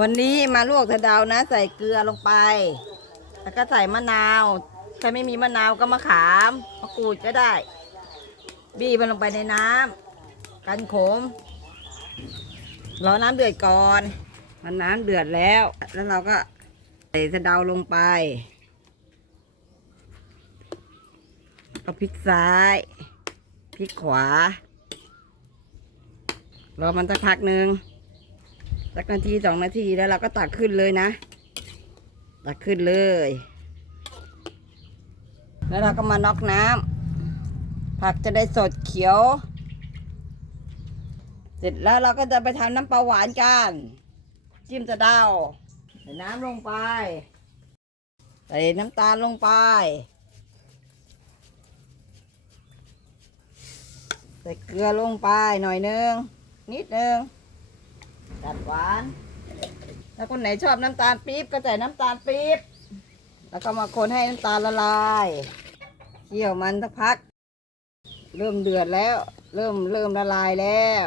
วันนี้มาลวกสะเดานะ ใส่เกลือลงไป แล้วก็ใส่มะนาว ถ้าไม่มีมะนาวก็มะขามมะกรูดก็ได้ บี้มันลงไปในน้ำกันขม รอน้ำเดือดก่อน มันน้ำเดือดแล้ว แล้วเราก็ใส่สะเดาลงไปก็พลิกซ้ายพลิกขวารอมันสักพักหนึ่ง สักนาทีสองนาทีแล้วเราก็ตักขึ้นเลยนะ ตักขึ้นเลย แล้วเราก็มาน็อกน้ำผักจะได้สดเขียว เสร็จแล้วเราก็จะไปทำน้ำปลาหวานกัน จิ้มจะเดาใส่น้ำลงไป ใส่น้ำตาลลงไป ใส่เกลือลงไปหน่อยนึง นิดนึง จัดหวานแล้วคนไหนชอบน้ำตาลปี๊บก็ใส่น้ำตาลปี๊บ แล้วก็มาคนให้น้ำตาลละลาย เคี่ยวมันสักพัก เริ่มเดือดแล้ว เริ่มเริ่มละลายแล้ว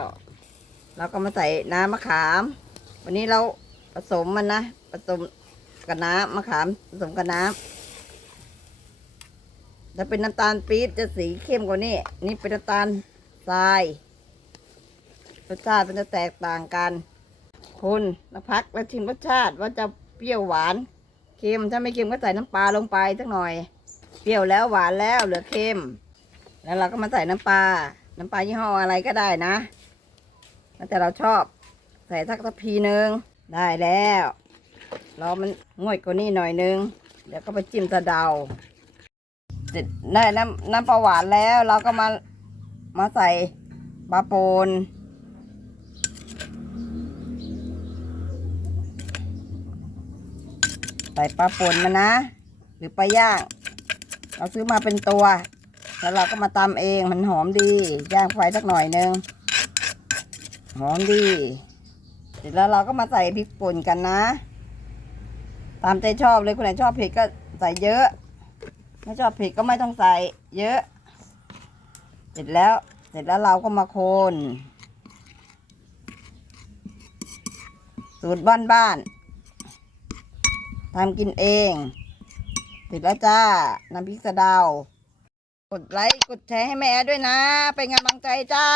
เราก็มาใส่น้ำมะขาม วันนี้เราผสมมันนะ ผสมกับน้ำมะขามผสมกับน้ำถ้าเป็นน้ำตาลปี๊บจะสีเข้มกว่านี้ นี่เป็นน้ำตาลทรายรสชาติมันจะแตกต่างกัน คนแล้วพักแล้วชิมรสชาติว่าจะเปรี้ยวหวานเค็มถ้าไม่เค็มก็ใส่น้ำปลาลงไปสักหน่อย เปรี้ยวแล้วหวานแล้วเหลือเค็ม แล้วเราก็มาใส่น้ำปลา น้ำปลายี่ห้ออะไรก็ได้นะแล้วแต่เราชอบใส่สักทัพพีนึงได้แล้วรอมันง่วดกว่านี้หน่อยนึง เดี๋ยวก็ไปจิ้มตะเดาเสร็จได้น้ำน้ำปลาหวานแล้ว เราก็มามาใส่ปลาปน ใส่ปลาป่นมานะ หรือปลาย่าง เราซื้อมาเป็นตัว แล้วเราก็มาตำเองมันหอมดี ย่างไฟสักหน่อยนึง หอมดี เสร็จแล้วเราก็มาใส่พริกป่นกันนะ ตามใจชอบเลยคนไหนชอบเผ็ดก็ใส่เยอะ ไม่ชอบเผ็ดก็ไม่ต้องใส่เยอะ เสร็จแล้ว เสร็จแล้วเราก็มาโคนสูตรบ้านบ้านๆ ทำกินเองเสร็จแล้วจ้า น้ำพริกสะเดา กดไลค์ กดแชร์ให้แม่ด้วยนะ เป็นกำลังใจจ้า